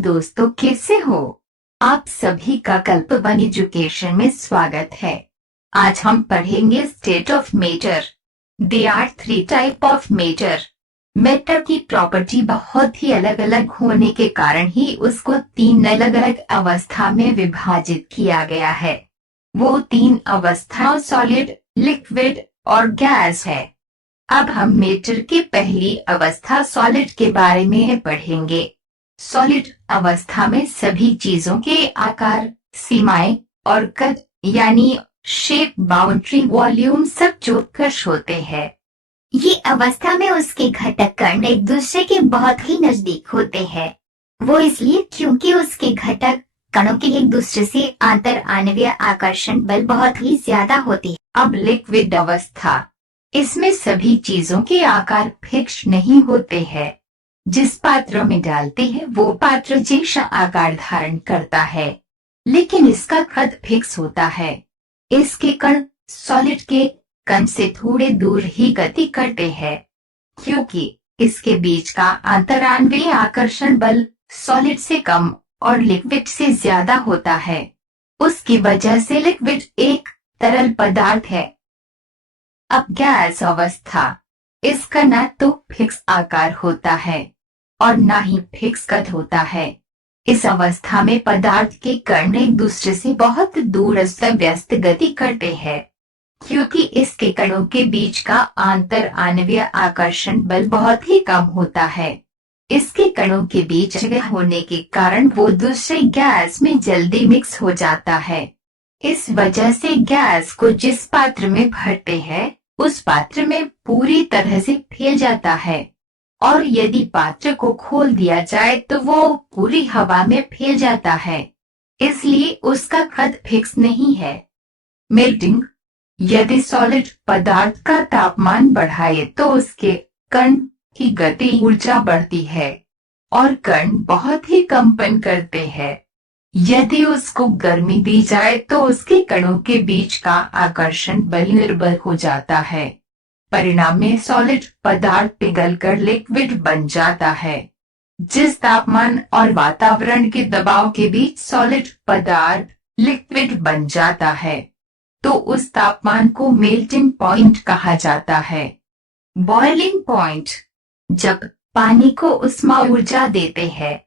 दोस्तों, कैसे हो? आप सभी का कल्पवन एजुकेशन में स्वागत है। आज हम पढ़ेंगे state of matter. They are 3 type of matter. Matter की प्रॉपर्टी बहुत ही अलग अलग होने के कारण ही उसको 3 अलग अलग अवस्था में विभाजित किया गया है। वो 3 अवस्थाओं सॉलिड, लिक्विड और गैस है। अब हम मैटर की पहली अवस्था सॉलिड के बारे में पढ़ेंगे। सॉलिड अवस्था में सभी चीजों के आकार, सीमाएं और कद यानी शेप, बाउंड्री, वॉल्यूम सब चौकस होते हैं। ये अवस्था में उसके घटक कण एक दूसरे के बहुत ही नजदीक होते हैं। वो इसलिए क्योंकि उसके घटक कणों के एक दूसरे से आंतर आणविक आकर्षण बल बहुत ही ज्यादा होती है। अब लिक्विड अवस्था, इसमें सभी चीजों के आकार फिक्स नहीं होते हैं। जिस पात्र में डालते हैं वो पात्र जैसा आकार धारण करता है, लेकिन इसका कद फिक्स होता है। इसके कण सॉलिड के कण से थोड़े दूर ही गति करते हैं, क्योंकि इसके बीच का अंतरान्वयी आकर्षण बल सॉलिड से कम और लिक्विड से ज्यादा होता है। उसकी वजह से लिक्विड एक तरल पदार्थ है। अब गैस अवस्था, इसका न तो फिक्स आकार होता है और न ही फिक्स कद होता है। इस अवस्था में पदार्थ के कण एक दूसरे से बहुत दूर अस्त व्यस्त गति करते हैं, क्योंकि इसके कणों के बीच का आंतर आणविक आकर्षण बल बहुत ही कम होता है। इसके कणों के बीच जगह होने के कारण वो दूसरे गैस में जल्दी मिक्स हो जाता है। इस वजह से गैस को जिस पात्र में भरते हैं उस पात्र में पूरी तरह से फैल जाता है, और यदि पात्र को खोल दिया जाए तो वो पूरी हवा में फैल जाता है, इसलिए उसका कद फिक्स नहीं है। मेल्टिंग, यदि सॉलिड पदार्थ का तापमान बढ़ाए तो उसके कण की गति ऊर्जा बढ़ती है और कण बहुत ही कंपन करते हैं। यदि उसको गर्मी दी जाए तो उसके कणों के बीच का आकर्षण बल निर्भर हो जाता है। परिणाम में सॉलिड पदार्थ पिघलकर लिक्विड बन जाता है। जिस तापमान और वातावरण के दबाव के बीच सॉलिड पदार्थ लिक्विड बन जाता है, तो उस तापमान को मेल्टिंग पॉइंट कहा जाता है। बॉइलिंग पॉइंट, जब पानी को उष्मा ऊर्जा देते हैं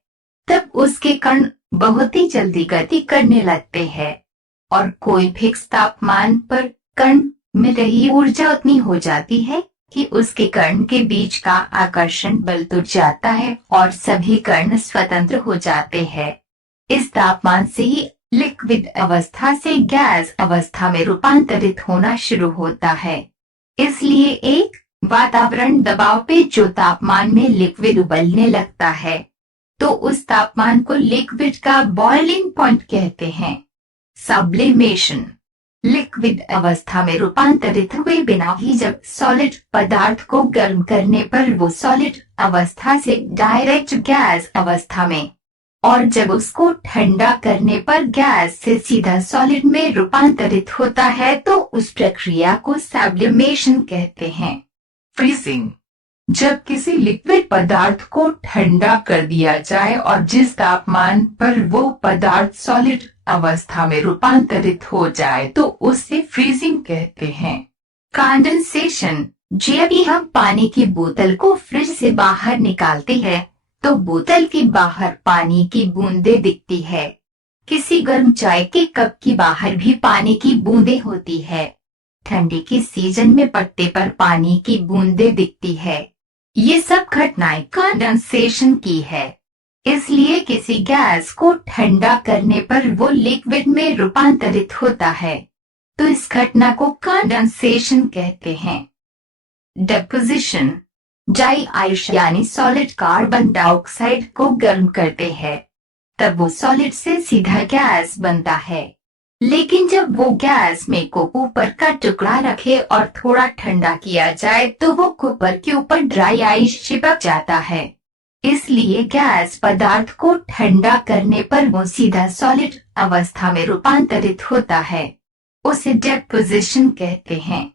तब उसके कण बहुत ही जल्दी गति करने लगते हैं, और कोई फिक्स तापमान पर कण में रही ऊर्जा उतनी हो जाती है कि उसके कण के बीच का आकर्षण बल टूट जाता है और सभी कण स्वतंत्र हो जाते हैं। इस तापमान से ही लिक्विड अवस्था से गैस अवस्था में रूपांतरित होना शुरू होता है। इसलिए एक वातावरण दबाव पे जो तापमान में लिक्विड उबलने लगता है, तो उस तापमान को लिक्विड का बॉइलिंग पॉइंट कहते हैं। सब्लिमेशन, लिक्विड अवस्था में रूपांतरित हुए बिना ही जब सॉलिड पदार्थ को गर्म करने पर वो सॉलिड अवस्था से डायरेक्ट गैस अवस्था में, और जब उसको ठंडा करने पर गैस से सीधा सॉलिड में रूपांतरित होता है, तो उस प्रक्रिया को सब्लिमेशन कहते हैं। फ्रीजिंग, जब किसी लिक्विड पदार्थ को ठंडा कर दिया जाए और जिस तापमान पर वो पदार्थ सॉलिड अवस्था में रूपांतरित हो जाए तो उसे फ्रीजिंग कहते हैं। कंडेंसेशन, जब भी हम पानी की बोतल को फ्रिज से बाहर निकालते हैं तो बोतल के बाहर पानी की बूंदें दिखती है। किसी गर्म चाय के कप के बाहर भी पानी की बूंदें होती है। ठंडी के सीजन में पत्ते पर पानी की बूंदें दिखती है। ये सब घटनाएं कंडेंसेशन की है। इसलिए किसी गैस को ठंडा करने पर वो लिक्विड में रूपांतरित होता है, तो इस घटना को कंडेंसेशन कहते हैं। डिपोजिशन, ड्राई आइस यानी सॉलिड कार्बन डाइऑक्साइड को गर्म करते हैं, तब वो सॉलिड से सीधा गैस बनता है। लेकिन जब वो गैस में को ऊपर का टुकड़ा रखे और थोड़ा ठंडा किया जाए तो वो कुपर के ऊपर ड्राई आइस चिपक जाता है। इसलिए गैस पदार्थ को ठंडा करने पर वो सीधा सॉलिड अवस्था में रूपांतरित होता है। उसे डिपोजिशन कहते हैं।